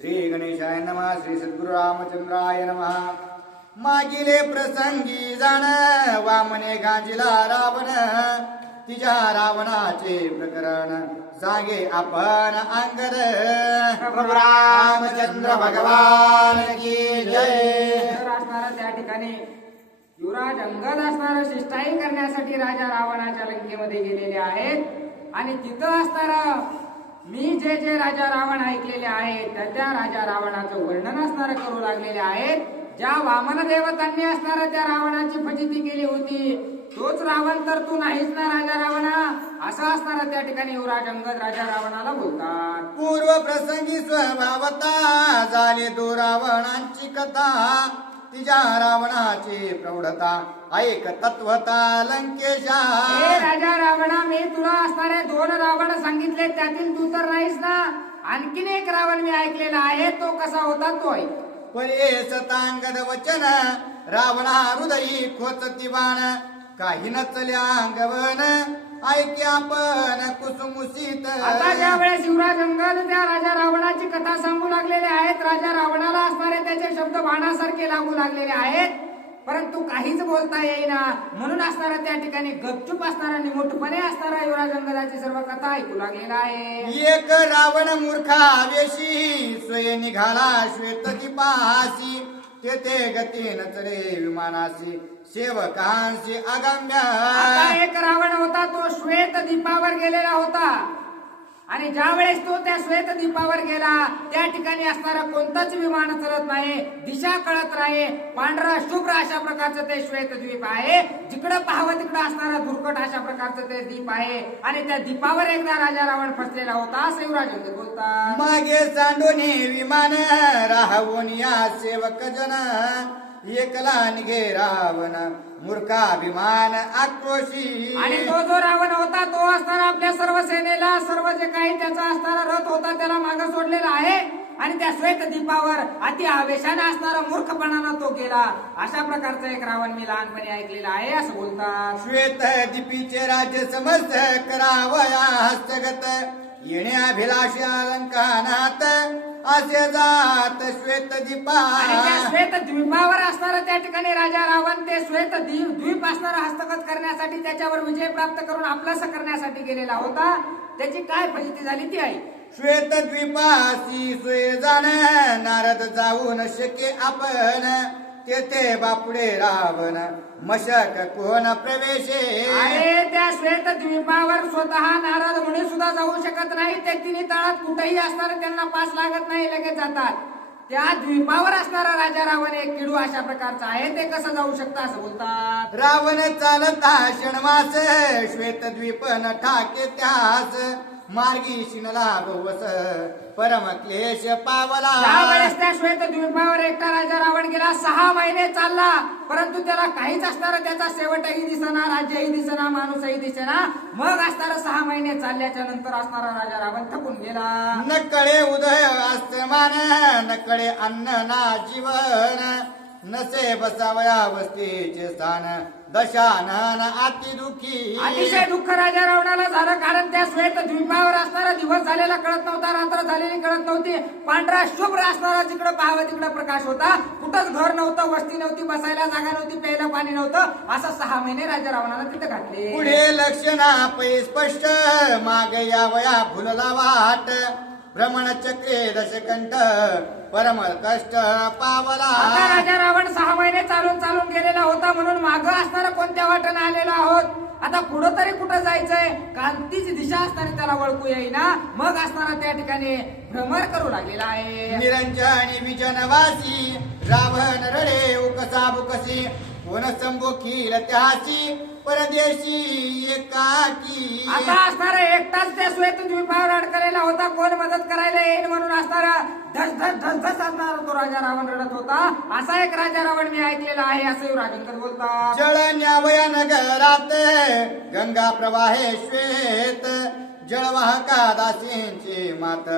श्री गणेशाय नमः. श्री सद्गुरु रामचंद्राय नमः. मागिले प्रसंगी जाण वामने गांजिला रावण, तिच्या रावणाचे प्रकरण सांगे आपण अंगद. प्रभू रामचंद्र भगवान की जय. असणारा त्या ठिकाणी युवराज अंगद असणारा शिष्टाई करण्यासाठी राजा रावणाच्या लंकेमध्ये गेलेले आहेत. आणि तिथं असणारा मी जे जे राजा रावण ऐकलेले आहेत त्या राजा रावणाचं वर्णन असणारं करू लागलेले आहेत. ज्या वामन देवतांनी असणारा त्या रावणाची फजिती केली होती तोच रावण तर तू नाहीच ना राजा रावणा, असं असणारा त्या ठिकाणी युवराज अंगद राजा रावणाला बोलतात. पूर्व प्रसंगी स्वभावता झाले तो रावणांची कथा, तिच्या रावणाची प्रौढता ऐक तत्वता लंकेशा. हे राजा रावणा, मी तुला असणारे 2 रावण सांगितले त्यातील तू तर नाहीस ना. आणखीन एक रावण मी ऐकलेला आहे, तो कसा होता तो ऐक. परेश तांगद वचन रावणा हृदयी खोचती बाण, काही नचल्या अंगवन ऐके आपण कुसुमुसीत. आता ज्या वेळेस युवराज अंगद त्या राजा रावणाची कथा सांगू लागलेले आहेत, राजा रावणाला असणारे त्याचे शब्द बाणासारखे लागू लागलेले आहेत, परंतु काहीच बोलता येईना. म्हणून असणारा त्या ठिकाणी गपचूप असणारा निमूटपणे असणारा युवराज अंगदाची सर्व कथा ऐकू लागलेला आहे. एक रावण मूर्खा वेशी स्वय निघाला श्वेत दीपासी, तेथे गती नचले विमानासी सेवकांशी अगम्य. आता एक रावण होता, तो श्वेत दीपावर गेलेला होता. आणि ज्या वेळेस तो त्या श्वेत दीपावर गेला त्या ठिकाणी असणारा कोणताच विमान चलत नाही, दिशा कळत नाही. पांढरा शुभ्र अशा प्रकारचं ते श्वेत द्वीप आहे. जिकडं पाहावं तिकडं असणारा धुरकट अशा प्रकारचं ते दीप आहे. आणि त्या दीपावर एकदा राजा रावण फसलेला होता असं युवराज अंगद बोलतात. मागे सांडून विमान राहून या सेवक जन, एकला निघे रावण मूर्खाभिमान आक्रोशी. आणि तो जो रावण होता तो असणारा आपल्या सर्व सेनेला सर्व जे काही त्याचा असणारा रथ होता त्याला मागे सोडलेला आहे. आणि त्या श्वेत दीपावर अति आवेशाने असणारा मूर्खपणानं तो गेला. अशा प्रकारचा एक रावण मी लहानपणी ऐकलेला आहे असं बोलतात. श्वेत दीपीचे राज्य समस्त करावया हस्तगत, येणे अभिलाषी अलंकानात असे जात श्वेत दीपा. आणि त्या श्वेत द्वीपावर असणारा त्या ठिकाणी राजा रावण ते श्वेत द्वीप असणारा हस्तगत करण्यासाठी त्याच्यावर विजय प्राप्त करून आपलास करण्यासाठी गेलेला होता. त्याची काय फजिती झाली ती आहे. श्वेत द्वीपासी सोय जाण नारद जाऊ न शके आपण, तेथे बापुडे रावण मशक कोण प्रवेशे. अरे त्या श्वेत द्वीपावर स्वतः नारद मुनी सुद्धा जाऊ शकत नाही. ते तिन्ही तळात कुठेही असणार त्यांना पास लागत नाही, लगेच जातात. त्या द्वीपावर असणारा राजा रावण एक किडू अशा प्रकारचा आहे, ते कसं जाऊ शकतं असं बोलतात. रावण चालता क्षणमास श्वेत द्वीप न ठाके त्यास, मार्गी शिनला बहुवस परम क्लेश पावला. त्यावेळेस त्या श्वेत द्वीपावर एकटा राजा रावण गेला. 6 महिने चालला, परंतु त्याला काहीच असणार त्याचा शेवटही दिसना, राज्यही दिसना, माणूसही दिसेना. मग असणारा 6 महिने चालल्याच्या नंतर असणारा राजा रावण थकून गेला. नकळे उदय आस्तमान, नकळे अन्न ना जीवन, नसे बसावया वस्तीचे स्थान, दशानन अति दुखी. अतिशय दुःख राजा रावणाला झालं, कारण त्या श्वेत द्वीपावर असणारा दिवस झालेला कळत नव्हता, रात्र झालेली कळत नव्हती. पांढरा शुभ्र असणारा जिकडे पाहावं तिकडे प्रकाश होता. कुठंच घर नव्हतं, वस्ती नव्हती, बसायला जागा नव्हती, प्यायला पाणी नव्हतं. असं 6 महिने राजा रावणाला तिथे घातले. पुढे लक्षणा पै स्पष्ट, माग यावया फुलला वाट, भ्रमण चक्रे दशकंठ परम कष्ट पावला. आता राजा रावण 6 महिने चालून गेलेला होता, म्हणून मागं असणारा कोणत्या वाटेनं आलेलो आहोत. आता पुढं तरी कुठं जायचंय, कांतीची दिशा असणारी त्याला ओळखू येईना. मग असणारा त्या ठिकाणी भ्रमर करू लागलेला आहे. निरंजनी विजनवासी रावण रडे उकसा बुकसी, कोण संबोखील त्यासी परदेशी एकाकी. आता असणारा एकटाच त्या श्वेत द्वीपावर अडकलेला होता, कोण मदत करायला येईल म्हणून असणारा धस धस धस धस असणारा तो राजा रावण रडत होता. असा एक राजा रावण मी ऐकलेला आहे असं युवराज अंगद बोलतात. जळ न्यावया नगरात गंगा प्रवाहे श्वेत, जळवाहका दासींची मात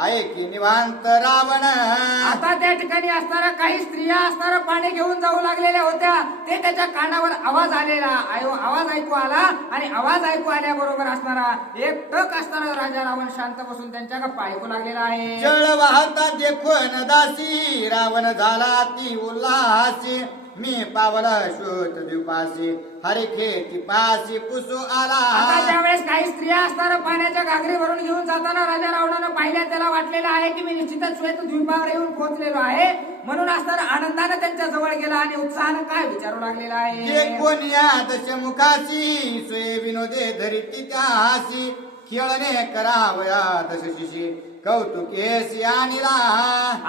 ऐकी निवांत रावण आता त्या ठिकाणी असणाऱ्या काही स्त्रिया असणारा पाणी घेऊन जाऊ लागलेल्या होत्या. ते त्याच्या कानावर आवाज आलेला आवाज ऐकू आला आणि आवाज ऐकू आल्याबरोबर असणारा एक टक असणारा राजा रावण शांत बसून त्यांच्या गप्पा ऐकू लागलेला आहे. जळ वाहता देखून दासी रावण झाला ती उल्हासी मी पावला शोध द्वीपासी हरिखेती पासी पुसू आला. आता त्यावेळेस काही स्त्रिया असणारा पाण्याच्या घागरी भरून घेऊन जाताना राजा रावणानं पाहिल्या त्याला वाटलेलं आहे की मी निश्चितच श्वेत द्वीपावर येऊन पोहोचलेलो आहे. म्हणून असणारा आनंदानं त्यांच्या जवळ गेला आणि उत्साहानं काय विचारू लागलेला आहे. जे कोणी या दशमुखासी सोय विनोदे धरिती त्यासी खेळणे करावया दशशिशी कौतुकेसी आणिला.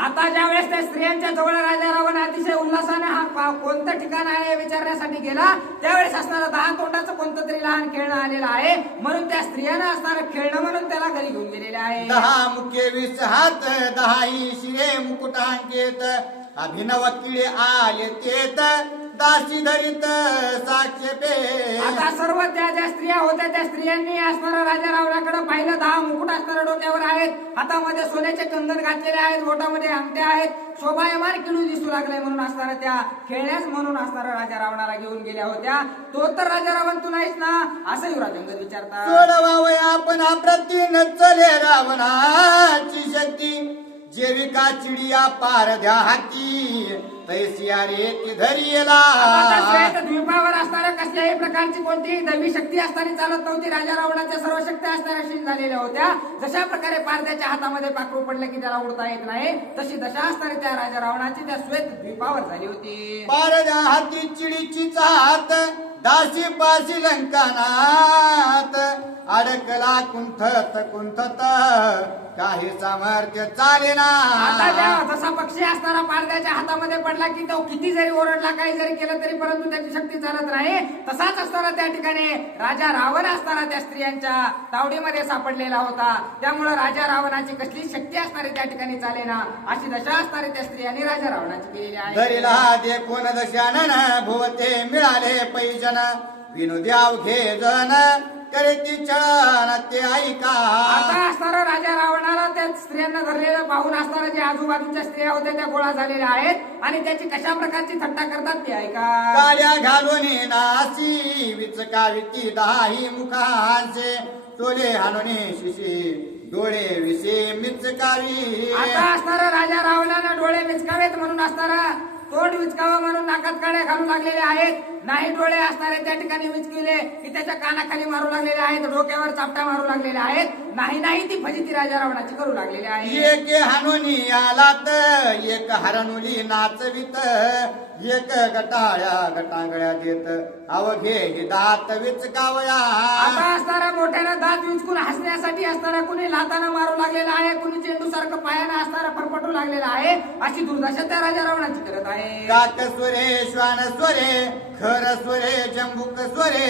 आता ज्या वेळेस त्या स्त्रियांच्या जवळ राजा रावण अतिशय उल्हासाने हा कोणतं ठिकाण आहे विचारण्यासाठी गेला त्यावेळेस असणारा 10 तोंडाचं कोणतं तरी लहान खेळणं आलेलं आहे. म्हणून त्या स्त्रियांना असणारं खेळणं म्हणून त्याला घरी घेऊन गेलेले आहे. 10 मुखे 20 हात 10 शिरे मुकुटांकेत अभिनव किडे आले तेत दासी धरित साक्षेपे. आता सर्व त्या ज्या स्त्रिया होत्या त्या स्त्रियांनी असणाऱ्या राजा रावणाकडे पाहिलं. 10 मुकुट असणाऱ्या डोक्यावर आहेत, हातामध्ये सोन्याचे कंगन घातलेले आहेत, बोटामध्ये अंगठ्या आहेत, शोभायमान किडू दिसू लागले. म्हणून असणाऱ्या त्या खेळण्यास म्हणून असणाऱ्या राजा रावणाला घेऊन गेल्या होत्या. तो तर राजा रावण तू नाहीस ना असं युवराज अंगद विचारतात. सोडवावय आपण अप्रतिम चले रावणाची शक्ती जेविका चिडिया पार द्या हाती तैसिया रे ती धरियला. द्वीपावर असणाऱ्या कसल्याही प्रकारची कोणतीही दैवी शक्ती असताना चालत नव्हती. राजा रावणाच्या सर्व शक्ती असणाऱ्या क्षीण झालेल्या होत्या. जशा प्रकारे पारद्याच्या हातामध्ये पाखरू पडलं की त्याला उडता येत नाही तशी दशा असणारी त्या राजा रावणाची त्या श्वेत द्वीपावर झाली होती. पार द्या हाती चिडीची चाहत दासी पासी लंकानात अडकला कुंठत कुंठत काही सामर्थ्य चालेना. आता जसा पक्षी असणारा पारद्याच्या हातामध्ये पडला की तो किती जरी ओरडला काही जरी केलं तरी परंतु त्याची शक्ती चालत नाही. तसाच असताना त्या ठिकाणी राजा रावण असताना त्या स्त्रियांच्या तावडीमध्ये सापडलेला होता. त्यामुळे राजा रावणाची कसली शक्ती असणारी त्या ठिकाणी चालेना अशी दशा असणारी त्या स्त्रियांनी राजा रावणाची केलेली आहे. धरिला देखून दशानन भुवते मिळाले पैजन विनोद्याव घे जन करती छळण ते ऐका. आता असणारा राजा रावणाला त्या स्त्रियांना धरलेलं पाहून असणारा जे आजूबाजूच्या स्त्रिया होत्या त्या गोळा झालेल्या आहेत आणि त्याची कशा प्रकारची थट्टा करतात ते ऐका. काळ्या घालून नासी विचकाविती 10 मुखांचे टोले हाणून शिशी डोळे विषे मिचकावी. आता असणारा राजा रावणाला डोळे मिचकावेत म्हणून असणारा तोंड विचकावं म्हणून नाकात काड्या घालू लागलेले आहेत. नाही डोळे असणारे त्या ठिकाणी विचकिले की त्याच्या कानाखाली मारू लागलेले आहेत, डोक्यावर चापटा मारू लागलेले आहेत. नाही ती फजिती राजा रावणाची करू लागलेली आहे. एक हाणूनी आलात एक हरणुली नाचवित एक गटाळ्या गटांगळ्या देत अवघे दात विचकावया. आता असणारा मोठ्यानं दात विचकून हसण्यासाठी असणारा कुणी लातानं मारू लागलेला आहे, कुणी चेंडू सारखं पायानं असणारा फरफटू लागलेला आहे. अशी दुर्दशा त्या राजा रावणाची करत आहे. काक स्वरे श्वान स्वरे खर स्वरे जंबुक स्वरे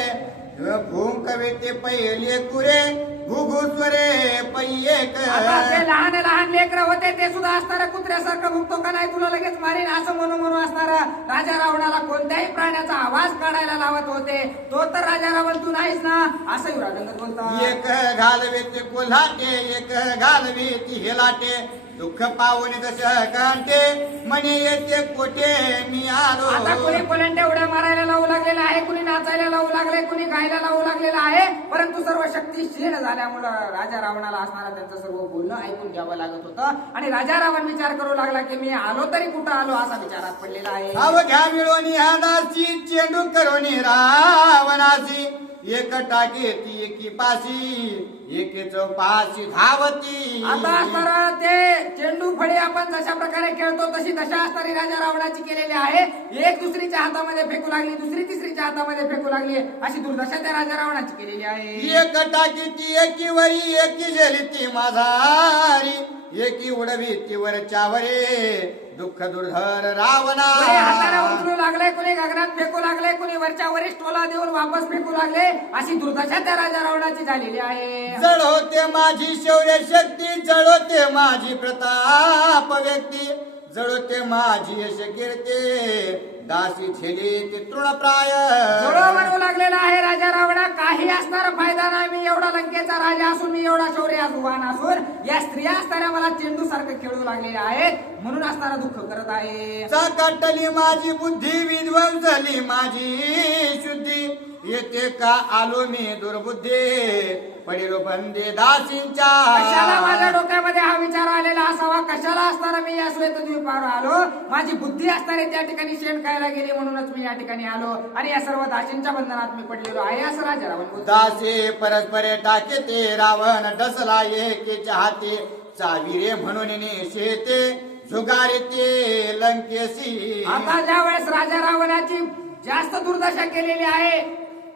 भूंकविते पहिले कुरे घुघू स्वरे पैयेक. आता ते लहान लहान लेकर होते ते सुद्धा असणारा कुत्र्यासारखं भुकतो का नाही तुला लगेच मारीन असं म्हणून असणारा राजा रावणाला कोणत्याही प्राण्याचा आवाज काढायला लावत होते. तो तर राजा रावण तू नाहीस ना असं युवराज अंगद बोलतात. एक घालवे ते कोल्हाटे एक घालवे ती हेलाटे दुःख पावून दश कांटे म्हणे येते कोठे मी आलो. आता कुणी कोलंट्या उड्या मारायला लावू लागलेला आहे, कुणी नाचायला लावू लागले, कुणी गायला लावू लागलेला आहे. परंतु सर्व शक्ती क्षीण झाल्यामुळं राजा रावणाला असणारा त्यांचं सर्व बोलणं ऐकून घ्यावं लागत होतं आणि राजा रावण विचार करू लागला की मी आलो तरी कुठं आलो असा विचारात पडलेला आहे. अवघ्या मिळवणी हानासी चेंडू करोनी रावणासी एक टाके ती एकी पाशी एके चौपाशी धावती. आता असणारा ते चेंडू फळी आपण जशा प्रकारे खेळतो तशी दशा असणारी राजा रावणाची केलेली आहे. एक दुसरीच्या हातामध्ये फेकू लागली, दुसरी तिसरीच्या हातामध्ये फेकू लागली अशी दुर्दशा त्या राजा रावणाची केलेली आहे. एक टाकी ती एकी वरी एकी जली ती माझारी एकी उडवी ती वरच्या वरे दुःख दुर्धर रावणा. कुणी हाताने उचलू लागले, कुणी गगनात फेकू लागले, कुणी वरच्या वरीस टोला देऊन वापस फेकू लागले अशी दुर्दशा त्या राजा रावणाची झालेली आहे. जड होते माझी शौर्य शक्ती जड होते माझी प्रताप व्यक्ती जळते माझी यश कीर्ती दासी झेली ते तृणप्राय जळो म्हणू लागलेला आहे राजा रावणा. काही असणार फायदा नाही. मी एवढा लंकेचा राजा असून, मी एवढा शौर्य अजुवान असून, या स्त्रिया असणाऱ्या मला चेंडू सारखं खेळू लागलेल्या आहेत म्हणून असणारा दुःख करत आहे. चाकाटली माझी बुद्धी विध्वंसली माझी शुद्धी येते का आलो मी दुर्बुद्धी पडिलो बंदे दासींच्या. कशाला माझ्या डोक्यामध्ये हा विचार आलेला असावा? कशाला असताना मी या श्वेतद्वीपावर आलो? माझी बुद्धी असणारे त्या ठिकाणी शेण खायला गेली म्हणूनच मी या ठिकाणी आलो आणि या सर्व दासींच्या बंधनात मी पडलेलो आहे असं राजा रावण बोलतो. दासी परस्परे टाके ते रावण डसला एकेच्या हाती चाविरे म्हणून निषेते झुगारे ते लंकेशी. आता ज्या वेळेस राजा रावणाची जास्त दुर्दशा केलेली आहे,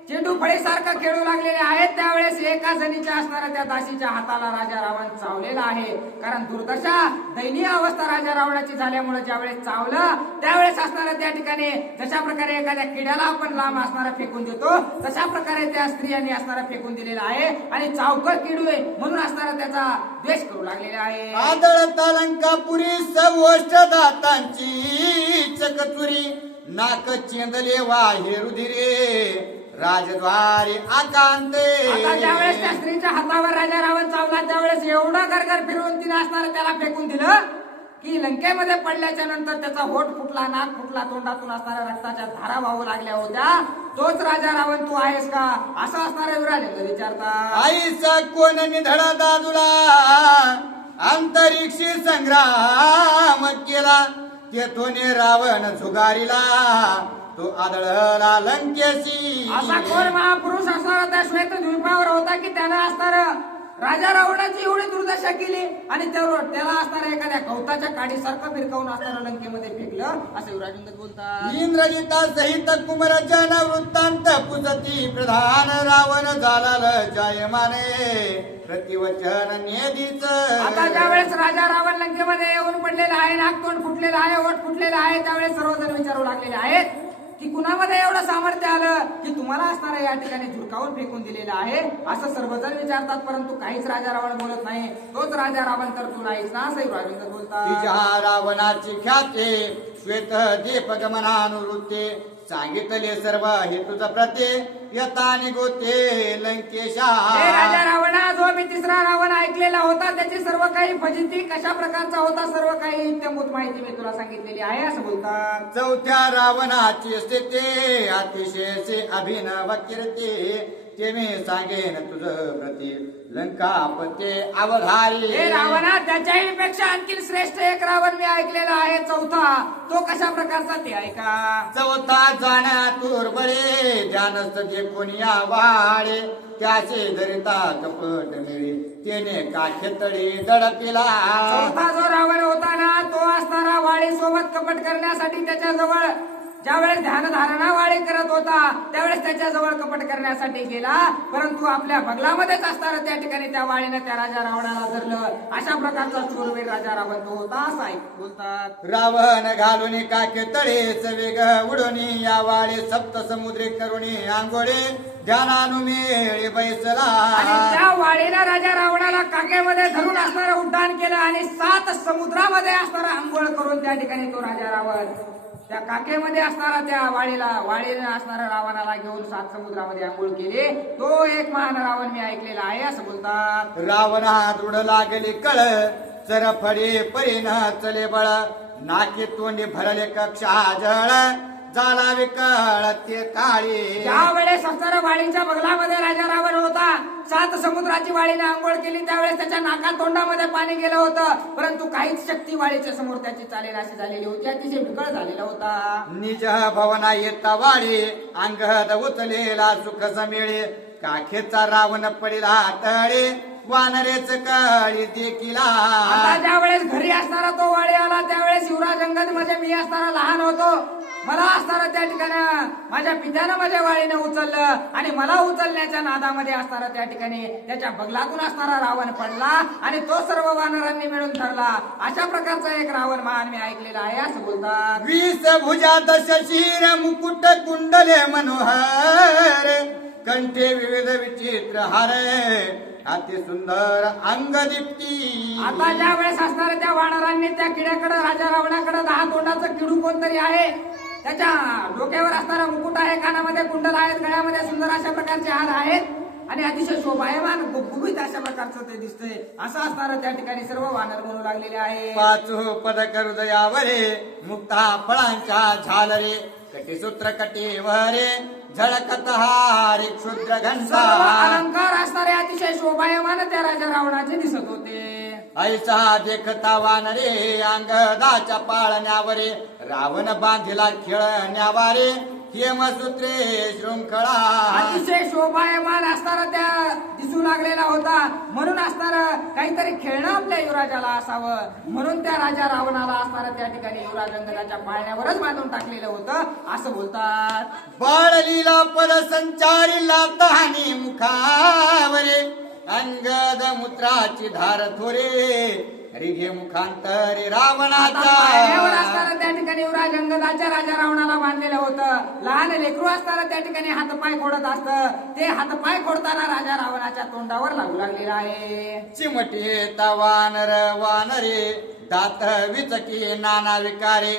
चेंडू फळीसारखं खेळू लागलेले आहेत, त्यावेळेस एका जणीच्या असणाऱ्या त्या दासीच्या हाताला राजा रावण चावलेला आहे. कारण दुर्दशा दयनीय अवस्था राजा रावणाची झाल्यामुळे ज्यावेळेस चावलं त्यावेळेस असणाऱ्या त्या ठिकाणी जशा प्रकारे एखाद्या किड्याला आपण लांब असणारा फेकून देतो तशा प्रकारे त्या स्त्रियांनी असणारा फेकून दिलेला आहे आणि चावकर किडू आहे म्हणून असणारा त्याचा द्वेष करू लागलेला आहे. आदळता लंकापुरी सवोष्ट दातांची चकचुरी नाक चेंदले वाहे रुधिरे राजद्वारी आकांते. आता ज्यावेळेस त्या स्त्रीच्या हातावर राजा रावण चावला त्यावेळेस एवढा गरगर फिरवून तिने असणारा त्याला फेकून दिलं की लंकेमध्ये पडल्याच्या नंतर त्याचा होठ फुटला, नाक फुटला, तोंडातून असणाऱ्या रक्ताच्या धारा वाहू लागल्या होत्या. तोच राजा रावण तू आहेस का असं असणारे विराज विचारतात. आईचा कोण निधडा दादूला अंतरिक्षी संग्राम केला तेथून रावण झुगारीला तो आदळला लंकेशी. असा कोण महापुरुष असणारा त्या श्वेतद्वीपावर होता की त्यानं असणार राजा रावणाची एवढी दुर्दशा केली आणि त्याला असणाऱ्या एखाद्या गवताच्या काडीसारखं फिरकावून असणारं लंकेमध्ये फेकलं असं युवराज बोलतात. इंद्रजिता सहित कुमरजन वृत्तांत पुसती प्रधान रावण झाला जयमाने प्रतिवचन नेदीच. आता ज्यावेळेस राजा रावण लंकेमध्ये येऊन पडलेला आहे, नाक तोंड फुटलेलं आहे, ओठ फुटलेला आहे, त्यावेळेस सर्वजण विचारू लागलेले आहेत की कुणामध्ये एवढं सामर्थ्य आलं की तुम्हाला असणारा या ठिकाणी झुडकावून फेकून दिलेलं आहे असं सर्वजण विचारतात. परंतु काहीच राजा रावण बोलत नाही. तोच राजा रावण तर तू नाहीच ना असं राजेंद्र बोलतात. तिच्या रावणाची ख्याते श्वेत दीप गमनानुवृत्ते सांगितले सर्व हे तुझं प्रते यता निगोते लंकेशा. हे राजा रावणा, जो मी तिसरा रावण ऐकलेला होता त्याची सर्व काही फजिती कशा प्रकारचा होता सर्व काही इत्यंभूत माहिती मी तुला सांगितलेली आहे असं बोलतात. चौथ्या रावणाची स्थिती अतिशय अभिनव कीर्ती ते मी सांगेन तुझं प्रति लंकापते अवधारी. हे रावणा, त्याच्याही पेक्षा आणखी श्रेष्ठ एक रावण मी ऐकलेला आहे चौथा. तो कशा प्रकारचा ते ऐका. चौथा जाण्या तुरबळे ध्यानस्थ जे कोणिया वाळे त्याचे धरिता कपट मिळे तेने काखेतळी दडपिला. चौथा जो रावण होता ना तो असणारा वाळी सोबत कपट करण्यासाठी त्याच्याजवळ ज्यावेळेस ध्यानधारणा वाळी करत होता त्यावेळेस त्याच्याजवळ कपट करण्यासाठी गेला, परंतु आपल्या बगलामध्येच असताना त्या ठिकाणी त्या वाळीनं त्या राजा रावणाला धरलं. अशा प्रकारचा शूरवीर राजा रावण तो होता असं बोलतात. रावण घालून काके तळेच वेग उडून या वाळे सप्त समुद्री करुणी आंघोळे ध्यानानुमेळी बैसला. आणि त्या वाळीला राजा रावणाला काकेमध्ये धरून असणारं उड्डाण केलं आणि 7 समुद्रामध्ये असणारा आंघोळ करून त्या ठिकाणी तो राजा रावण त्या काकेमध्ये असणारा त्या वाळीने असणाऱ्या रावणाला घेऊन 7 समुद्रामध्ये आंघोळ केली. तो एक महान रावण मी ऐकलेला आहे असं बोलतात. रावणा दृढ लागली कळ चरफडी परीन चले बळ नाकी तोंडी भरले कक्षा जळ झाला विकळ ते काळी. त्यावेळेस असणाऱ्या वाळीच्या बगलामध्ये राजा रावण होता. 7 समुद्राची वाळीने आंघोळ केली त्यावेळेस त्याच्या नाका तोंडामध्ये पाणी गेलं होतं, परंतु काहीच शक्ती वाळीच्या समोर त्याची चालेल अशी झालेली होती. अतिशय विकळ झालेला होता. निज भवना येता वाडी अंगद उचलेला सुख समेळे काखेचा रावण पडिला तळे वानरेच काळी देखिला. आता ज्यावेळेस घरी असणारा तो वाळी आला त्यावेळेस युवराज अंगद म्हणजे मी असताना लहान होतो. मला असताना त्या ठिकाणी माझ्या पित्यानं माझ्या वाळीनं उचललं आणि मला उचलण्याच्या नादामध्ये असणारा त्या ठिकाणी त्याच्या बगलातून असणारा रावण पडला आणि तो सर्व वानरांनी मिळून धरला. अशा प्रकारचा एक रावण महान मी ऐकलेला आहे असं बोलतात. 20 भुजा दश शिर मुकुट कुंडले मनोहर कंठे विविध विचित्र हार अति सुंदर अंग दीप्ती. आता ज्या वेळेस असणाऱ्या त्या वानरांनी रावणाने त्या किड्याकडे राजा रावणाकडे 10 तोंडाचं किडू कोणतरी आहे, त्याच्या डोक्यावर असणारा मुकुट आहे, कानामध्ये कुंडल आहेत, गळ्यामध्ये सुंदर अशा प्रकारचे हार आहेत आणि अतिशय शोभायमान गुबगुबीत अशा प्रकारचं ते दिसतंय. असं असणारं त्या ठिकाणी सर्व वानर म्हणू लागलेले आहे. पाचू पदक हृदयावरे मुक्ता फळांच्या झालरे कटीसूत्र कटीवरे झळकत हारी क्षुद्र घंटा. सर्व अलंकार असणारे अतिशय शोभायमान त्या राजा रावणाचे दिसत होते. ऐसा देखता वानरे अंगदाच्या पाळण्यावरे रावण बांधिला खेळण्यावारे हेमसूत्रे शृंखळा. अतिशय शोभायमान असणारा त्या दिसू लागलेला होता, म्हणून असणारं काहीतरी खेळणं आपल्या युवराजाला असावं, म्हणून त्या राजा रावणाला असणारं त्या ठिकाणी युवराज अंगदाच्या पाळण्यावरच बांधून टाकलेलं होतं असं बोलतात. बाळलीला पद संचारी लातानी मुखावरे अंगद मूत्राची धार थोरे रिघे मुखांतरी रावणाच्या. पाळण्यावर असणारं त्या ठिकाणी युवराज अंगदाच्या राजा रावणाला बांधलेलं होतं. लहान लेकरू असणारं त्या ठिकाणी हातपाय खोडत असतं, ते हातपाय खोडताना राजा रावणाच्या तोंडावर लागू लागलेला आहे. चिमटे वानर वानरे दात विचकी नाना विकारे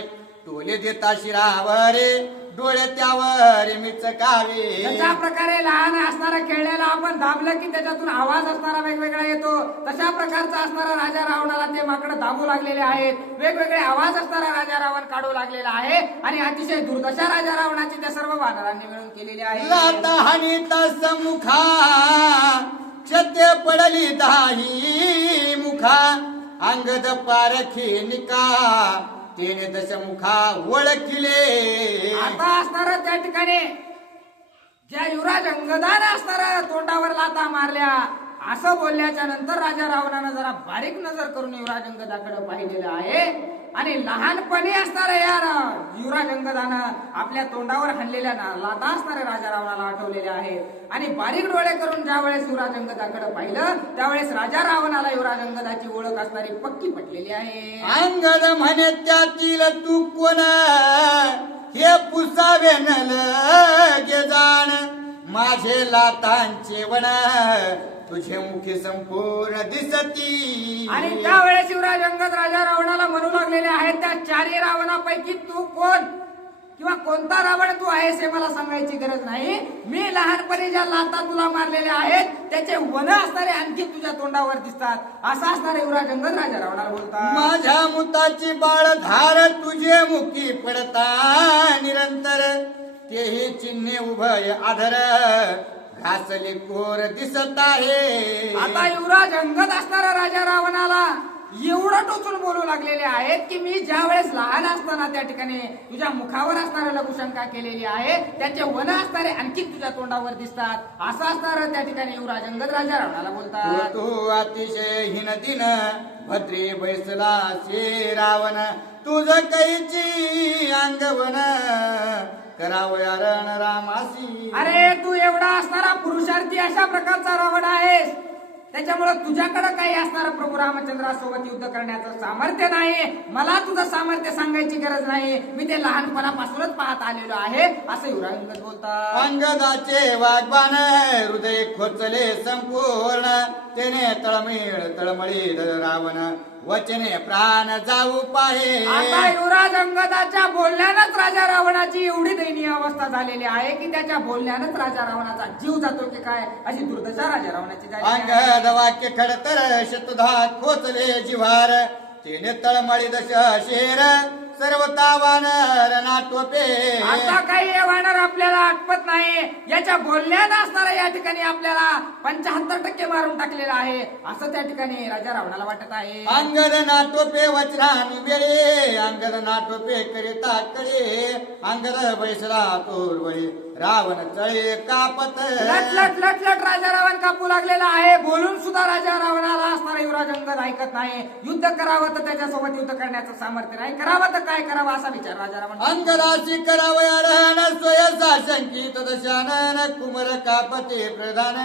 टोले देता शिरावरे डोळे त्यावर मिचकावे. तशा प्रकारे लहान असणारा खेळण्याला आपण दाबलं की त्याच्यातून आवाज असणारा वेगवेगळा येतो, तशा प्रकारचा असणारा राजा रावणाला ते माकडं दाबू लागलेले आहेत. वेगवेगळे आवाज असणारा राजा रावण काढू लागलेला आहे आणि अतिशय दुर्दशा राजा रावणाची त्या सर्व वानरांनी मिळून केलेली आहे. लाता हानीता सम्मुखा क्षत्य पडली दाही मुखा अंगद पारखी निका तेने दशमुखा ओळखिले. आता असणार त्या ठिकाणी ज्या युवराज अंगदाने असणार तोंडावर लाता मारल्या असं बोलल्याच्या नंतर राजा रावणानं जरा बारीक नजर करून युवराज अंगदाकडे पाहिलेलं आहे आणि लहानपणी असणाऱ्या या युवराज अंगदानं आपल्या तोंडावर हल्लेल्या लाता असणाऱ्या राजा रावणाला आठवलेल्या आहेत आणि बारीक डोळे करून ज्या वेळेस युवराज अंगदाकडे पाहिलं त्यावेळेस राजा रावणाला युवराज अंगदाची ओळख असणारी पक्की पटलेली आहे. अंगद म्हणे त्यातील तू कोण हे पुसावे न लगे जाण माझे लातांचे वण तुझे मुखी संपूर्ण दिसती. आणि त्यावेळेस युवराज अंगद राजा रावणाला म्हणू लागलेले आहेत त्या 4 रावणापैकी तू कोण किंवा कोणता रावण तू आहेस हे मला सांगायची गरज नाही. मी लहानपणी ज्या लाता तुला मारलेल्या आहेत त्याचे वन असणारे आणखी तुझ्या तोंडावर दिसतात असं असणारे युवराज अंगद राजा रावणाला बोलतात. माझ्या मुताची बाळ धार तुझे मुखी पडता निरंतर तेही चिन्हे उभय आधर घासले कोर दिसत आहे. आता युवराज अंगद असणारा राजा रावणाला एवढं टोचून बोलू लागलेले आहेत की मी ज्या वेळेस लहान असताना त्या ठिकाणी तुझ्या मुखावर असणाऱ्या लघुशंका केलेली आहे त्याचे वन असणारे आणखी तुझ्या तोंडावर दिसतात असं असणार त्या ठिकाणी युवराज अंगद राजा रावणाला बोलतात. तू अतिशय हिन दिन भद्रे बैसला शे रावण तुझ कैची अंगवन करावया रण रामासी. अरे तू एवढा असणारा पुरुषार्थी अशा प्रकारचा रावण आहेस त्याच्यामुळे तुझ्याकडे काही असणार प्रभू रामचंद्रासोबत युद्ध करण्याचं सामर्थ्य नाही. मला तुझं सामर्थ्य सांगायची गरज नाही, मी ते लहानपणापासूनच पाहत आलेलो आहे असं युवराज अंगद बोलतात. अंगदाचे वागबान हृदय खोचले संपूर्ण तेने तळमळी रावण वचने प्राण जाऊ पाहे. आता युवराज अंगदाच्या बोलण्यानंच राजा रावणाची एवढी दयनीय अवस्था झालेली आहे की त्याच्या बोलण्यानंच राजा रावणाचा जीव जातो की काय अशी दुर्दशा राजा रावणाची झाली आहे. अंगद वाक्य खडतर शतुधा खोचले जिव्हार तेने तळमळी दश शेर सर्व वानर नाटोपे. आता काही हे वानर आपल्याला आठवत नाही, याच्या बोलण्यानं असणारा या ठिकाणी आपल्याला 75% मारून टाकलेला आहे असं त्या ठिकाणी राजा रावणाला वाटत आहे. अंगद नाटोपे वचनानी वेळे अंगद नाटोपे करिता कडे अंगद बैसला तोरवळे रावण चळे कापत. लट लट लट लट राजा रावण कापू लागलेला आहे. बोलून सुद्धा राजा रावणाला असणारा युवराज अंगद ऐकत नाही. युद्ध करावं तर त्याच्यासोबत युद्ध करण्याचं सामर्थ्य नाही, करावं तर काय करावं असा विचार राजा रावण. अंगदाची करावया रहन स्वयसा शंकित दशानन कुमर कापते प्रधान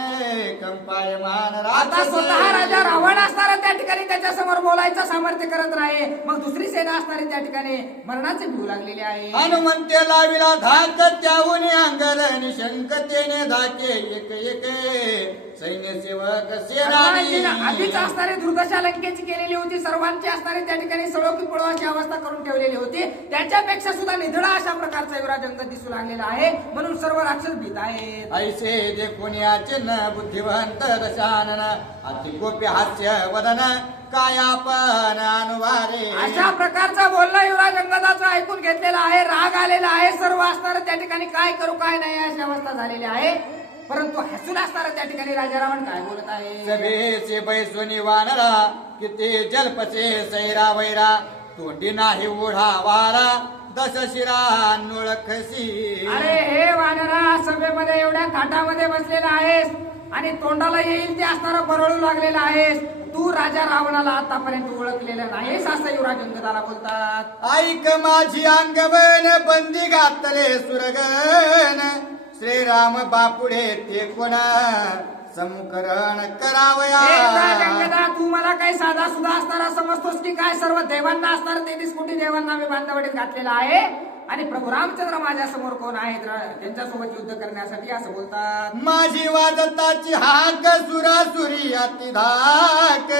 कंपायमान. आता स्वतः राजा रावण असणारा त्या ठिकाणी त्याच्या समोर बोलायचं सामर्थ्य करत नाही, मग दुसरी सेना असणारी त्या ठिकाणी मरणाचे भिऊ लागलेली आहे. हनुमंते लाविला धाक त्याहून अंगद निशंकतेने धाके एक एक सैन्य सेवक हनुमानजीनं आधीच सेनानी असणारी दुर्दशा लंकेची केलेली होती, सर्वांची असणारी त्या ठिकाणी सळोकी पळवाची अवस्था करून ठेवलेली होती. त्याच्यापेक्षा सुद्धा निधडा अशा प्रकारचा युवराज अंगद दिसू लागलेला आहे, म्हणून सर्व राक्षस भीत आहेत. ऐसे जे कोणी चिन्ह बुद्धिवंत दशानन अति गोप्य हास्य वदन काय आपण अनुवारे. अशा प्रकारचा बोलणं युवराज अंगदाचं ऐकून घेतलेला आहे, राग आलेला आहे. सर्व असणारं त्या ठिकाणी काय करू काय नाही अशी अवस्था झालेली आहे. परंतु हसून असणारं त्या ठिकाणी राजा रावण काय बोलत आहे. सभेचे बैसोनी वानरा किती जलपचे सैरा वैरा तोंडी नाही ओढा वारा दश शिरा नुळखसी. अरे हे वानरा, सभेमध्ये एवढ्या थाटामध्ये बसलेला आहेस आणि तोंडाला येईल ते असणारं बरळू लागलेला आहेस. तू राजा रावणाला आतापर्यंत ओळखलेलं नाहीस असं युवराज अंगदाला बोलतात. ऐक माझी अंगवन बंदी घातले सुरगन श्रीराम बापुडे ते कोण समुकरण करावया. हे युवराज अंगदा, तू मला काही साधा सुद्धा असणारा समजतोस की काय. सर्व देवांना असणार 33 कोटी देवांना मी बांधवडीत घातलेला आहे आणि प्रभू रामचंद्र माझ्या समोर कोण आहेत त्यांच्यासोबत युद्ध करण्यासाठी असं बोलतात. माझी वादताची हाक सुरासुरी अतिधाक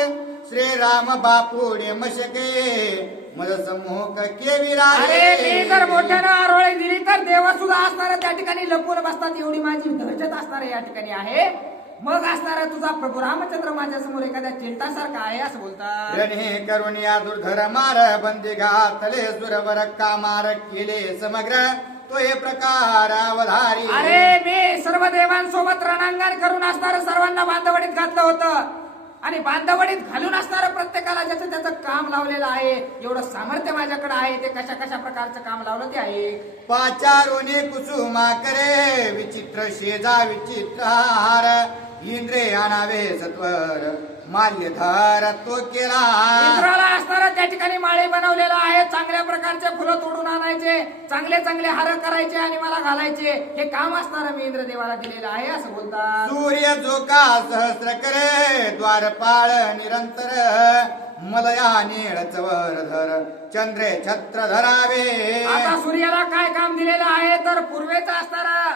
श्रीराम बापुडे मशके मज समूह केविरा. अरे मी जर मोठ्यानं आरोळी दिली तर देव सुद्धा असणार त्या ठिकाणी लपून बसतात, एवढी माझी दहशत असणार या ठिकाणी आहे. मग असणारा तुझा प्रभू रामचंद्र माझ्या समोर एखाद्या चिंतासारखा आहे असं बोलतात. रणे करून या दुर्धर मार बंदी घातले सुरवर कामार केले समग्र तो हे प्रकार अवधारी. अरे मी सर्व देवांसोबत रणांगण करून असणार सर्वांना बांधवडीत घातलं होतं आणि बांधवडीत घालून असणार प्रत्येकाला ज्याचं त्याचं काम लावलेलं आहे. एवढं सामर्थ्य माझ्याकडे आहे. ते कशा कशा प्रकारचं काम लावलं ते आहे. पाचारोने कुसुमा करे विचित्र शेजा विचित्र हार इंद्रे आणावे सत्वर माल्यधार तो केला. इंद्राला असणारा त्या ठिकाणी माळे बनवलेला आहे. चांगल्या प्रकारचे फुलं तोडून आणायचे, चांगले चांगले हार करायचे आणि मला घालायचे. हे काम असणारं मी इंद्रदेवाला दिलेलं आहे असं बोलतात. सूर्य जोका सहस्र करे द्वारपाळ निरंतर मलया नीळ चवर धर चंद्रे छत्र धरावे. आता सूर्याला काय काम दिलेलं आहे तर पूर्वेचं असणारा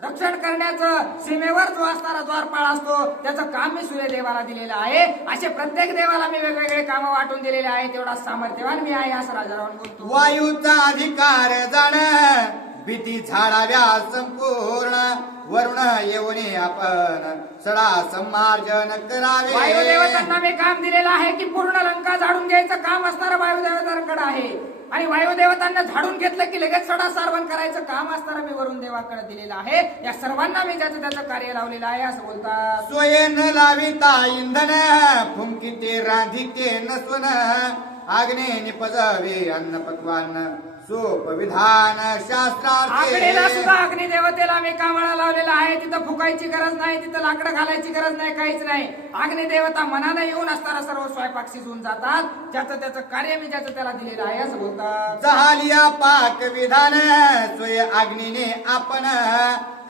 रक्षण करण्याचं, सीमेवर जो असणारा द्वारपाळ असतो त्याचं काम मी सूर्यदेवाला दिलेलं आहे. असे प्रत्येक देवाला मी वेगवेगळे काम वाटून दिलेले आहे. तेवढा सामर्थ्यवान मी आहे असं राजा रावण बोलतो. वायूचा अधिकार जाण भीती झाडाव्या संपूर्ण वरुण येऊन आपण सडा संमार्जन करावे. वायुदेवतांना मी काम दिलेलं आहे की पूर्ण लंका झाडून घ्यायचं काम असणारं वायुदेवतांकडे आहे आणि वायुदेवतांना झाडून घेतलं की लगेच सडा सारवण करायचं काम असणारं मी वरुण देवाकडे दिलेलं आहे. या सर्वांना मी ज्याचं त्याचं कार्य लावलेलं आहे असं बोलतात. स्वयं लाविता इंधन फुंकिते रांधिते नसवन आग्ने निपजावे अन्न पक्वान सोप विधान आग्नेला सुद्धा शास्त्रार्थ. अग्निदेवतेला मी कामाला लावलेला आहे. तिथं फुकायची गरज नाही, तिथं लाकडं घालायची गरज नाही, काहीच नाही. अग्निदेवता मनानं येऊन असताना सर्व स्वयंपाक शिजवून जातात. ज्याचं त्याचं कार्य मी ज्याचं त्याला दिलेलं आहे असं बोलतात. जहालिया पाक विधान स्वय अग्नीने आपण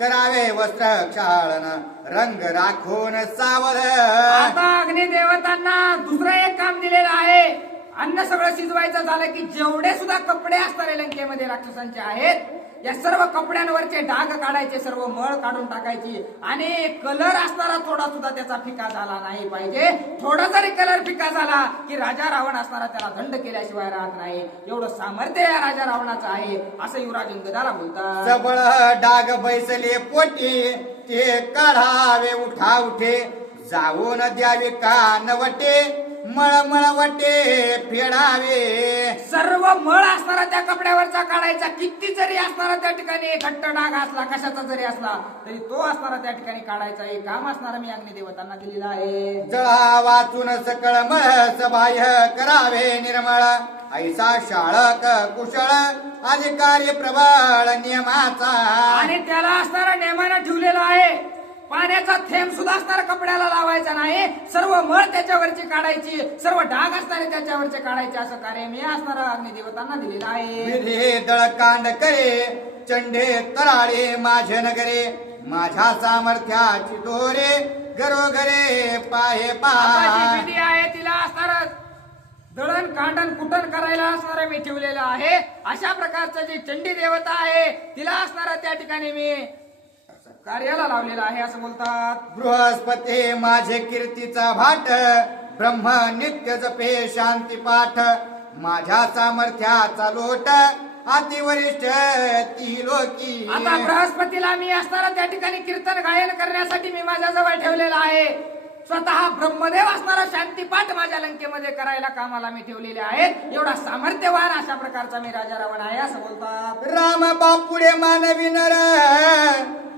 करावे वस्त्र क्षाळन रंग राखून सावर. आता अग्निदेवतांना दुसरं एक काम दिलेलं आहे. अन्न सगळं शिजवायचं झालं की जेवढे सुद्धा कपडे असणारे लंकेमध्ये राक्षसांचे आहेत या सर्व कपड्यांवरचे डाग काढायचे, सर्व मळ काढून टाकायची आणि कलर असणारा थोडा सुद्धा त्याचा फिका झाला नाही पाहिजे. थोडा जरी कलर फिका झाला की राजा रावण असणारा त्याला दंड केल्याशिवाय राहत नाही. एवढं सामर्थ्य या राजा रावणाचं आहे असं युवराज अंगदाला बोलतात. सबळ डाग बैसले पोटी ते काढावे उठा उठे जाऊन द्यावे कानवटे मळमळ वटे फेडावे. सर्व मळ असणारा त्या कपड्यावरचा काढायचा. किती जरी असणारा त्या ठिकाणी घट्ट डाग असला, कशाचा जरी असला तरी तो असणारा त्या ठिकाणी काढायचा. हे काम असणारा मी अग्निदेवतांना दिलेलं आहे. जळा वाचून सकळ मळ सबाह्य करावे निर्मळ ऐसा शाळक कुशळ अधिकारी प्रबळ नियमाचा. आणि त्याला असणारा नियमानं ठेवलेला आहे. पाण्याचा थेंब सुद्धा असणारा कपड्याला लावायचा नाही. सर्व मळ त्याच्यावरची काढायची, सर्व डाग असणारे त्याच्यावरचे काढायचे. असं कार्य मी असणारा अग्निदेवतांना दिलेलं आहे. विधे दळकांड करे चंडे तराळे माझे नगरे माझ्या सामर्थ्याची दोरे घरोघरे पाहे आता जी पा. विधी आहे तिला असणार दळण कांडण कुटण करायला असणारा मी ठेवलेलं आहे. अशा प्रकारचं जी चंडी देवता आहे तिला असणारा त्या ठिकाणी मी कार्याला लावलेला आहे असं बोलतात. बृहस्पती माझे कीर्तीचा भाट, ब्रह्म नित्य जपे शांती पाठ, माझ्या सामर्थ्याचा लोट, अतिवरिष्ठ ती लोकी. आता बृहस्पतीला मी असताना त्या ठिकाणी कीर्तन गायन करण्यासाठी मी माझ्याजवळ ठेवलेला आहे. स्वतः ब्रह्मदेव असणारा शांतीपाठ माझ्या लंकेमध्ये करायला कामाला मी ठेवलेले आहेत. एवढा सामर्थ्यवान अशा प्रकारचा मी राजा रावण आहे असं बोलतात. राम बापुडे मानवी नर,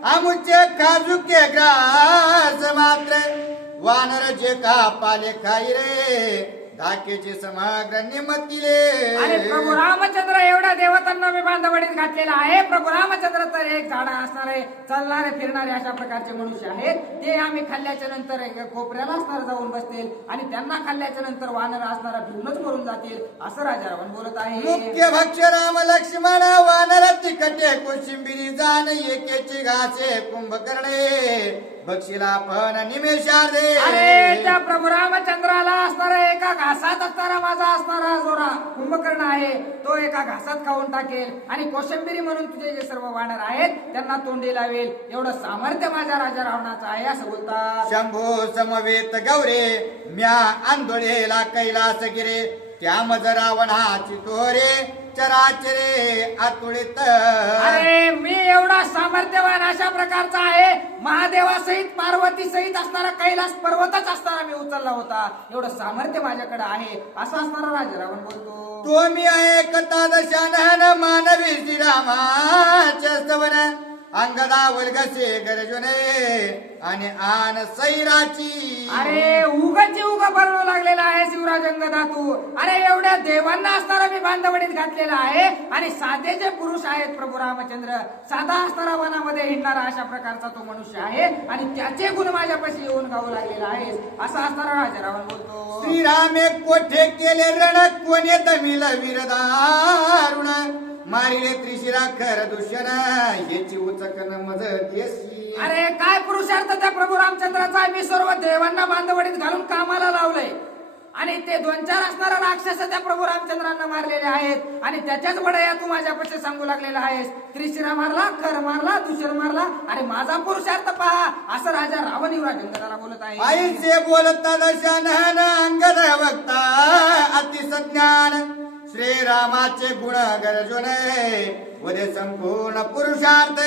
आमुचे खाजुके ग्रास मात्र, वानर जे का पाले खाई रे, धाकेचे समग्र निमतीले. आणि प्रभू रामचंद्र एवढ्या देवतांना मी बांधवडीत घातलेला आहे. प्रभू रामचंद्र तर एक झाडा असणारे, चालणारे फिरणारे अशा प्रकारचे मनुष्य आहेत. ते आम्ही खाल्ल्याच्या नंतर कोपऱ्याला असणार जाऊन बसतील आणि त्यांना खाल्ल्याच्या नंतर वानर असणारा भिवूनच मरून जातील असं राजा रावण बोलत आहे. मुख्य भक्ष राम लक्ष्मण, वानर तिकटे कोशिंबिरी जाण, एकेची घासे कुंभकर्णे, बक्षीला पण निमेषार्धे. अरे त्या प्रभू रामचंद्राला असणारा एका घासात असणारा माझा असणारा जोरा कुंभकर्ण आहे, तो एका घासात खाऊन टाकेल आणि कोशंबिरी म्हणून तुझे जे सर्व वानर आहेत त्यांना तोंडी लावेल. एवढं सामर्थ्य माझ्या राजा रावणाचं आहे असं बोलतात. शंभू समवेत गौरे, म्या आंदोळेला कैलास गिरे, त्या मज रावणाची तोरे, चराचरे अतुळित. अरे मी एवढा सामर्थ्यवान अशा प्रकारचा आहे. महादेवासहित पार्वती सहित असणारा कैलास पर्वतच असणारा मी उचलला होता. एवढं सामर्थ्य माझ्याकडे आहे असं असणारा राजा रावण बोलतो. तो मी ऐकता दशानन, मानवी श्रीरामाच्या स्तवन, अंगदा वल्गसे गरजुने, आणि आन सैराची. अरे उगाची उगा बनवू लागलेला आहे शिवराज अंगदा तू. अरे एवढ्या देवांना असणारा मी बांधवडीत घातलेला आहे आणि साधे जे पुरुष आहेत प्रभू रामचंद्र, साधा असणारा वनामध्ये हिंडणारा अशा प्रकारचा तो मनुष्य आहे आणि त्याचे गुण माझ्यापाशी येऊन गाऊ लागलेला आहे असं असणारा राजा रावण बोलतो. श्रीरामे कोठे केले रण, कोणे दमिल वीरदारुण, मारिले त्रिशिरा खर दूषण, याची उचकन मज देशी. अरे काय पुरुषार्थ त्या प्रभू रामचंद्राचा. मी सर्व देवांना बांधवडीत घालून कामाला लावलंय आणि ते 2-4 असणारा राक्षस त्या प्रभू रामचंद्रांना मारलेले आहेत आणि त्याच्याच बडया तू माझ्यापाशी सांगू लागलेला आहेस. त्रिशिरा मारला, खर मारला, दूषण मारला. अरे माझा पुरुषार्थ पहा असं राजा रावण युवराज अंगदाला बोलत आहे. आईचे बोलता दशानन, अंगद वक्ता अतिसज्ञान, श्रीरामाचे गुण गरजुने, वदे संपूर्ण पुरुषार्थ.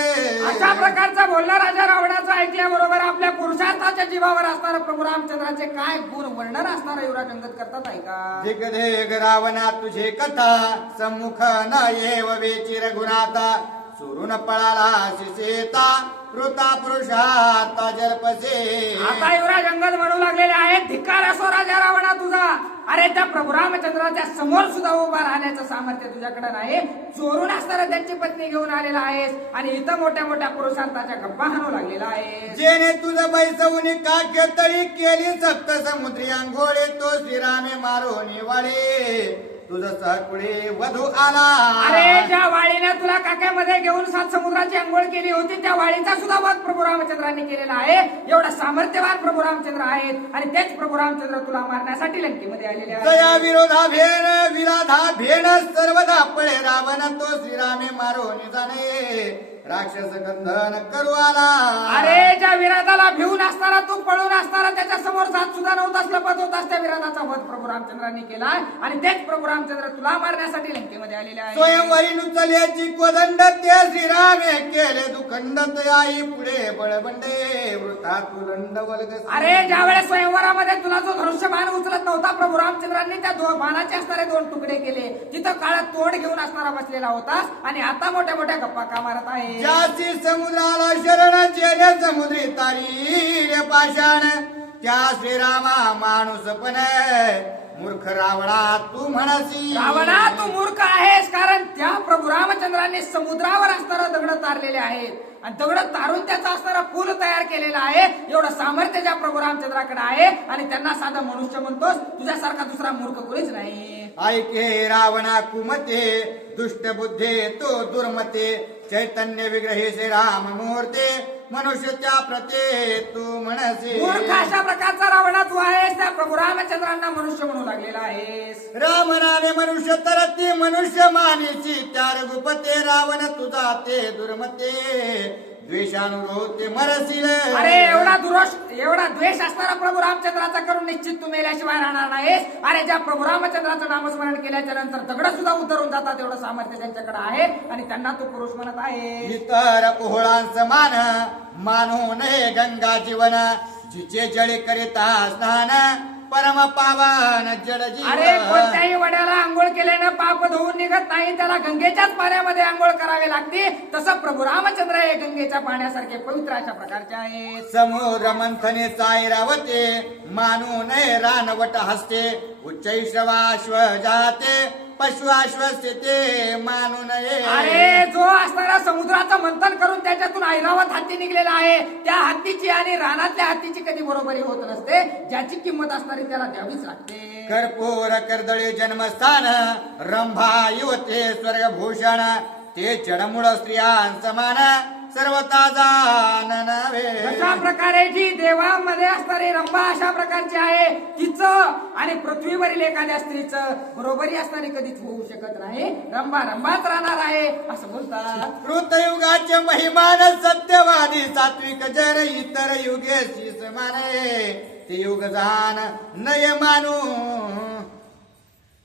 अशा प्रकारचा बोलला राजा रावणाचा ऐकल्याबरोबर आपल्या पुरुषार्थाच्या जीवावर असणारा प्रभू रामचंद्राचे काय गुण वर्णन असणारा युवराज अंगद करतात आहे का. दिग्देग रावणा तुझे कथा, सम्मुख न येव वेची रघुनाथा, सुरून पळाला शिसेता, वृता पुरुषार्था जल्पसे. आता युवराज अंगद म्हणू लागलेले आहेत, धिक्कार असो राजा रावणा तुझा. अरे त्या प्रभू रामचंद्राच्या समोर सुद्धा उभा राहण्याचं सामर्थ्य तुझ्याकडे नाही. चोरून असणारा त्यांची पत्नी घेऊन आलेला आहेस आणि इथं मोठ्या मोठ्या पुरुषार्थाच्या गप्पा हाणू लागलेला आहे. जेने तुझं बैसवून काके तळी केली सप्त समुद्री अंघोळे, तो श्रीरामे मारो निवाळे, तुझं सहकुळे वधू आला. अरे ज्या वाळीने तुला काक्यामध्ये घेऊन 7 समुद्राची अंघोळ केली होती त्या वाळीचा सुद्धा वध प्रभू रामचंद्रांनी केलेला आहे. एवढा सामर्थ्यवान प्रभू रामचंद्र आहेत आणि तेच प्रभू रामचंद्र तुला मारण्यासाठी लंकेमध्ये आलेले आहेत. दया विरोधा भेण, विराधा भेण, सर्वदा पळे रावण, तो श्रीरामे मारो निजाणे, राक्षस गंधन करू आला. अरे ज्या विराधाला भिवून असताना तू पळून असताना त्याच्या समोर जात सुद्धा नव्हतास, लपत होतास, त्या विराधाचा वध प्रभू रामचंद्रांनी केला आणि तेच प्रभू रामचंद्र तुला मारण्यासाठी लंकेमध्ये आलेले आहे. स्वयंवरी नुचल्याची कोदंड, ते श्रीरामे केले दुखंड, आई पुढे बळबंडे, वृथा तुलंड वल्ग. अरे ज्या वेळेस स्वयंवरामध्ये तुला जो धनुष्य बाण उचलत नव्हता प्रभू रामचंद्रांनी त्या बाणाचे असणारे 2 तुकडे केले. तिथं काळात तोड घेऊन असणारा बसलेला होतास आणि आता मोठ्या मोठ्या गप्पा का मारत आहे. ज्याची समुद्राला शरण, जेने समुद्री तारी पाषाण, त्या श्रीरामा माणूस पण मूर्ख रावणा तू म्हणसी. रावणा तू मूर्ख आहेस, कारण त्या प्रभू रामचंद्रांनी समुद्रावर असणारा दगड तारलेले आहेत आणि दगड तारून त्याचा असणारा पूल तयार केलेला आहे. एवढं सामर्थ्य ज्या प्रभू रामचंद्राकडे आहे आणि त्यांना साधा मनुष्य म्हणतोस. तुझ्यासारखा दुसरा मूर्ख कोणीच नाही. ऐके रावणा कुमते, दुष्ट बुद्धे तो दुर्मते, चैतन्य विग्रही श्री राम मूर्ते, मनुष्य त्या प्रते तू म्हणसे. मूर्ख अशा प्रकारचा रावणा तू आहेस, त्या प्रभू रामचंद्रांना मनुष्य म्हणू लागलेला आहेस. राम नामे मनुष्य तरती, मनुष्य मानिसी, त्या रघुपते, रावण तुझा ते दुर्मते, द्वेषानुरोध ते मरशील. अरे एवढा द्वेष असणारा प्रभू रामचंद्राचा करून निश्चित तू मेल्याशिवाय राहणार नाहीस. अरे ज्या प्रभू रामचंद्राचं नामस्मरण केल्याच्या नंतर दगड सुद्धा उतरून जातात एवढं सामर्थ्य त्यांच्याकडे आहे आणि त्यांना तू पुरुष म्हणत आहे. इतर ओहळांचं मान मानू नये गंगा जीवन, जिचे जळे करिता स्नान परम पावन जड अरे जीवन. कोणत्याही वड्याला आंघोळ केल्यानं पाप धुवून निघत नाही, त्याला गंगेच्याच पाण्यामध्ये आंघोळ करावी लागते. तसं प्रभू रामचंद्र हे गंगेच्या पाण्यासारखे पवित्र अशा प्रकारचे आहेत. समुद्र मंथने चायरावते मानू नये रानवट हसते, उच्चैश्रवाश्व जाते पशुआश्वस्ते ते मानू नये. अरे जो असणारा समुद्राचं मंथन करून त्याच्यातून ऐरावत हत्ती निघलेला आहे, त्या हत्तीची आणि रानातल्या हत्तीची कधी बरोबरी होत नसते. ज्याची किंमत असणारी त्याला द्यावीच लागते. कर्पूर कर्दळी जन्मस्थान रंभा युवते स्वर्गभूषण, ते जडमुळ स्त्रियां समान सर्वता जानवे. अशा प्रकारे जी देवामध्ये असणारी रंभा अशा प्रकारची आहे, तिचं आणि पृथ्वीवरील एखाद्या स्त्रीचं बरोबरी असणारी कधीच होऊ शकत नाही. रंभा रंभाच राहणार आहे असं बोलतात. कृतयुगाचे महिमान सत्यवादी सात्विक जर इतर युगेशी समाने, ते युग जान नय मानू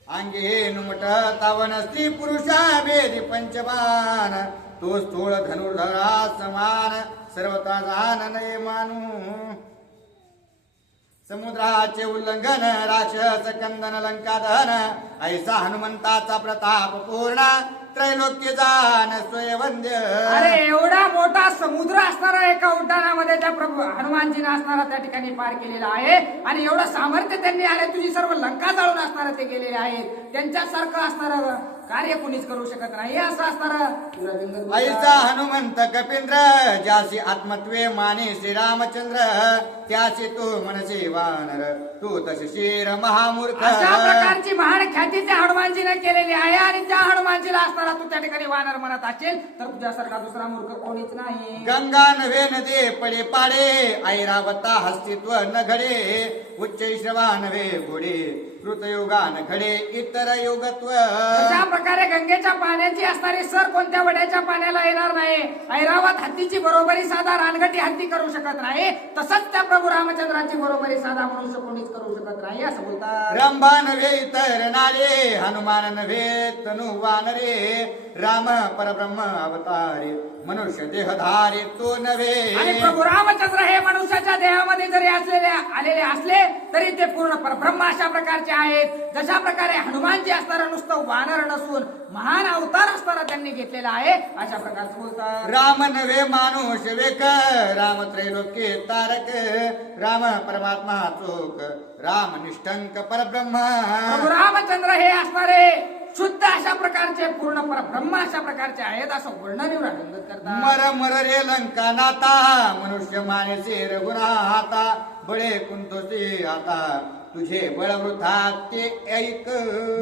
अंगे नुमट तावन स्त्री पुरुषा भेदी पंचबान, तो स्थूळ धनुर्धरा समान सर्वता जान नये मानू. समुद्राचे उल्लंघन राक्षस कंदन लंका दहन, ऐसा हनुमंताचा प्रताप पूर्ण त्रैलोक्य जान स्वयंवंद्य. अरे एवढा मोठा समुद्र असणारा एका उड्डाणामध्ये त्या प्रभू हनुमानजीने असणारा त्या ठिकाणी पार केलेला आहे आणि एवढं सामर्थ्य त्यांनी आले, तुझी सर्व लंका जाळून असणारं ते गेलेले आहेत. त्यांच्यासारखं असणारं कार्य कुणीच करू शकत नाही असं असणारं ऐसा हनुमंत कपिंद्र, ज्यासी आत्मत्वे माने श्रीरामचंद्र, त्याचे तू मनसे वानर तू तशीर महामूर्ख. अशा प्रकारची महान ख्याती त्या हनुमानजीने केलेली आहे आणि त्या हनुमानजीला असणारा तू त्या ठिकाणी वानर म्हणत असेल तर तुझ्यासारखा दुसरा मूर्ख कोणीच नाही. गंगा नव्हे नदे पडे पाडे, ऐरावता हस्तित्व न घडे, उच्चैश्रवा नव्हे घोडे कृतयुगा न घडे इतर योगत्व. अशा प्रकारे गंगेच्या पाण्याची असणारी सर कोणत्या वड्याच्या पाण्याला येणार नाही. ऐरावत हत्तीची बरोबरी साधा रानगटी हत्ती करू शकत नाही, तसंच त्या प्रभू रामचंद्राची बरोबरी साधा मनुष्य कोणीच करू शकत नाही असं बोलतात. रंभा नव्हे इतर नारे, हनुमान नव्हे तनु वानरे, राम परब्रह्म अवतारे मनुष्य देहधारे तो नव्हे. आणि प्रभू रामचंद्र हे मनुष्याच्या देहामध्ये जरी आलेले असले तरी ते पूर्ण परब्रह्म अशा प्रकारचे आहेत. जशा प्रकारे हनुमानजी असणारा नुसतं वानर नसून महान अवतार असणारा त्यांनी घेतलेला आहे अशा प्रकारचं बोलतात. राम नव्हे मानुष वेक, राम त्रैलोक्य तारक, राम परमात्मा चोक, राम निष्ठंक परब्रह्म. प्रभू रामचंद्र हे असणारे शुद्ध अशा प्रकारचे पूर्ण परब्रह्म अशा प्रकारचे आहेत असं वर्णन करतात. मर मर रे लंका नाता, मनुष्य मानसे रघुनाथा, बळे कुंतोसे आता तुझे बळ वृथा ते ऐक.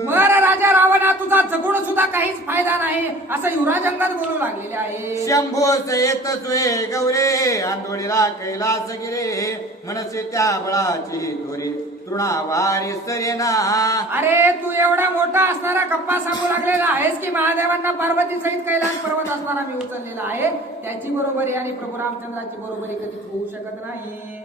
मर राजा रावणा, तुझा जगून सुद्धा काहीच फायदा नाही असं युवराज अंगद बोलू लागलेले आहे. शंभोस येत सोये गौरे, आंदोळीला कैलास गिरे, मनसे त्या बळाची दोरी तृणावारी सरेना. अरे तू एवढा मोठा असणारा गप्पा सांगू लागलेला आहेस की महादेवांना पार्वती सहित कैलास पर्वत असणारा मी उचललेला आहे, त्याची बरोबरी आणि प्रभू रामचंद्राची बरोबरी कधी होऊ शकत नाही.